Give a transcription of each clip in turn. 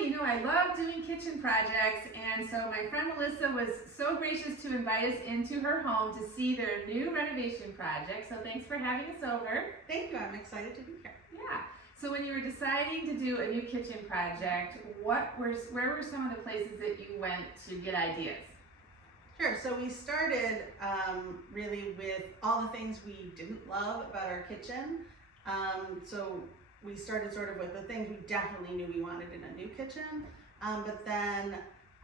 you know I love doing kitchen projects, and so my friend Melissa was so gracious to invite us into her home to see their new renovation project. So thanks for having us over. Thank you, I'm excited to be here. Yeah. So when you were deciding to do a new kitchen project, where were some of the places that you went to get ideas? Sure, so we started really with all the things we didn't love about our kitchen. So we started sort of with the things we definitely knew we wanted in a new kitchen, but then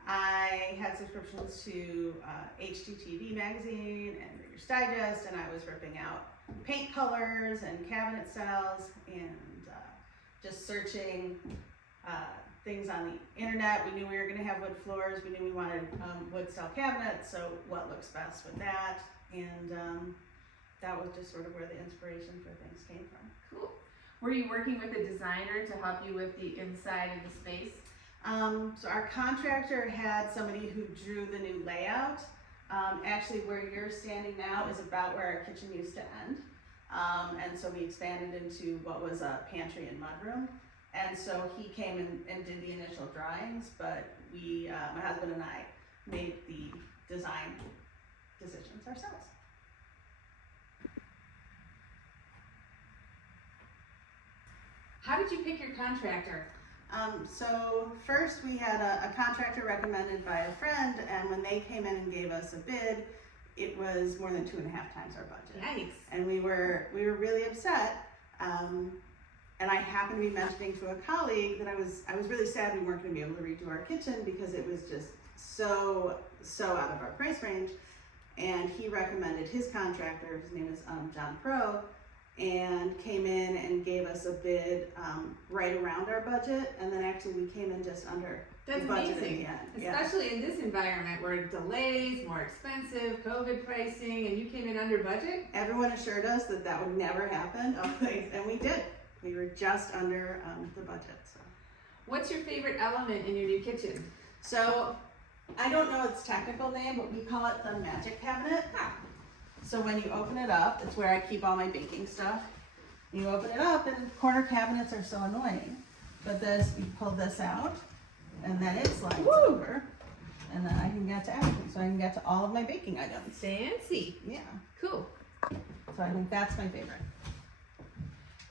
I had subscriptions to HGTV magazine and Reader's Digest, and I was ripping out paint colors and cabinet styles and just searching things on the internet. We knew we were going to have wood floors. We knew we wanted wood style cabinets, so what looks best with that? And that was just sort of where the inspiration for things came from. Cool. Were you working with a designer to help you with the inside of the space? So our contractor had somebody who drew the new layout. Actually, where you're standing now is about where our kitchen used to end. And so we expanded into what was a pantry and mudroom. And so he came and did the initial drawings, but we, my husband and I, made the design decisions ourselves. How did you pick your contractor? So first we had a contractor recommended by a friend, and when they came in and gave us a bid, it was more than 2.5 times our budget. Yikes. And we were really upset. And I happened to be mentioning to a colleague that I was really sad we weren't going to be able to redo our kitchen because it was just so out of our price range. And he recommended his contractor, his name is John Pro, and came in and gave us a bid right around our budget, and then actually we came in just under That's the budget amazing. at the end. Especially in this environment where delays, more expensive, COVID pricing, and you came in under budget? Everyone assured us that that would never happen, and we did. We were just under the budget. So. What's your favorite element in your new kitchen? So I don't know its technical name, but we call it the magic cabinet. So when you open it up, it's where I keep all my baking stuff. You open it up, and corner cabinets are so annoying. But this, you pull this out, and then it slides over, and then I can get to everything. So I can get to all of my baking items. Fancy. Yeah. Cool. So I think that's my favorite.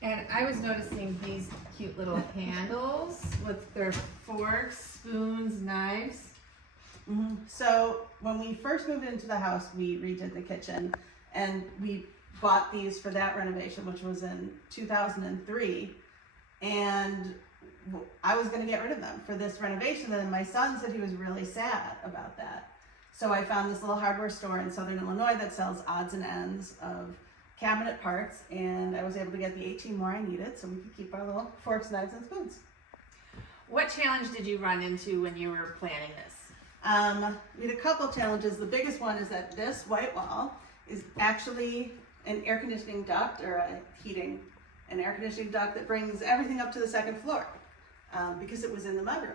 And I was noticing these cute little handles with their forks, spoons, knives. Mm-hmm. So when we first moved into the house, we redid the kitchen, and we bought these for that renovation, which was in 2003. And I was going to get rid of them for this renovation, and my son said he was really sad about that. So I found this little hardware store in Southern Illinois that sells odds and ends of cabinet parts, and I was able to get the 18 more I needed so we could keep our little forks, knives, and spoons. What challenge did you run into when you were planning this? We had a couple challenges. The biggest one is that this white wall is actually an air conditioning duct, or an air conditioning duct that brings everything up to the second floor because it was in the mudroom.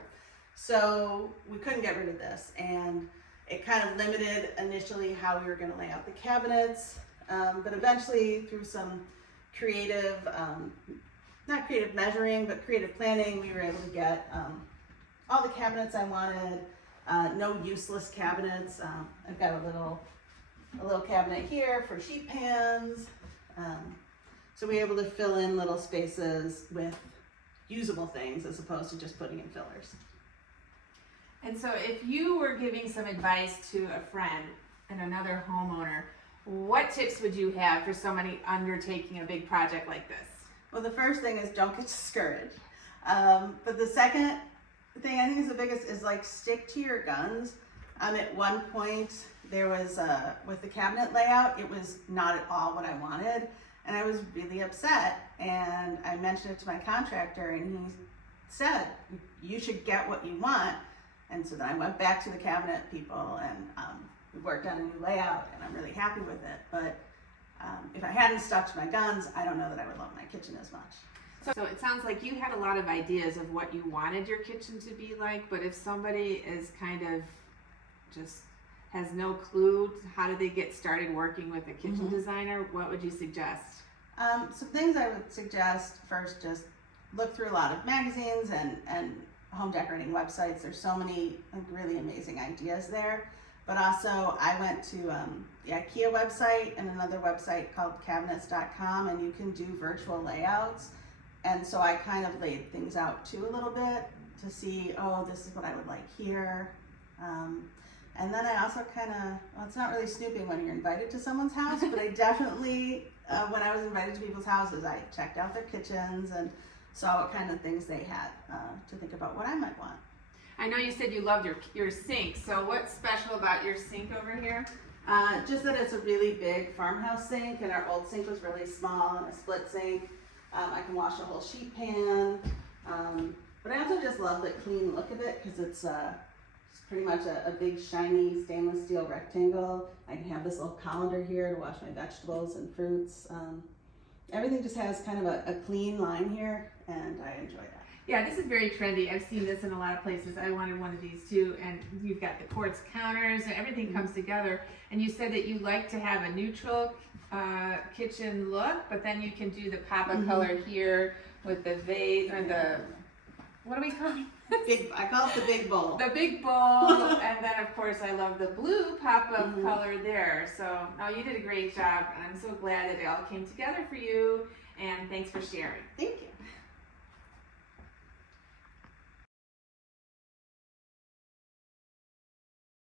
So we couldn't get rid of this, and it kind of limited initially how we were going to lay out the cabinets, but eventually through some creative, not creative measuring, but creative planning, we were able to get all the cabinets I wanted. No useless cabinets. I've got a little cabinet here for sheet pans. So we were able to fill in little spaces with usable things as opposed to just putting in fillers. And so if you were giving some advice to a friend and another homeowner, what tips would you have for somebody undertaking a big project like this? Well, the first thing is don't get discouraged. But the second thing I think is the biggest is like stick to your guns. At one point there was with the cabinet layout, it was not at all what I wanted, and I was really upset, and I mentioned it to my contractor, and he said you should get what you want. And so then I went back to the cabinet people, and we worked on a new layout, and I'm really happy with it. But if I hadn't stuck to my guns, I don't know that I would love my kitchen as much. So it sounds like you had a lot of ideas of what you wanted your kitchen to be like, but if somebody is kind of just has no clue, how do they get started working with a kitchen designer? What would you suggest? Some things I would suggest: first, just look through a lot of magazines and home decorating websites. There's so many like really amazing ideas there. But also I went to the IKEA website and another website called cabinets.com, and you can do virtual layouts. And so I kind of laid things out too a little bit to see, oh, this is what I would like here. And then I also kind of, well, it's not really snooping when you're invited to someone's house, but I definitely, when I was invited to people's houses, I checked out their kitchens and saw what kind of things they had to think about what I might want. I know you said you loved your sink, so what's special about your sink over here? Just that it's a really big farmhouse sink, and our old sink was really small and a split sink. I can wash a whole sheet pan, but I also just love the clean look of it because it's pretty much a big shiny stainless steel rectangle. I can have this little colander here to wash my vegetables and fruits. Everything just has kind of a clean line here, and I enjoy that. Yeah, this is very trendy. I've seen this in a lot of places. I wanted one of these too, and you've got the quartz counters and everything comes together. And you said that you like to have a neutral kitchen look, but then you can do the pop-up color here with the vase, or the, what do we call it? I call it the big bowl. The big bowl, and then of course I love the blue pop-up color there. So, oh, you did a great job, and I'm so glad that it all came together for you, and thanks for sharing. Thank you.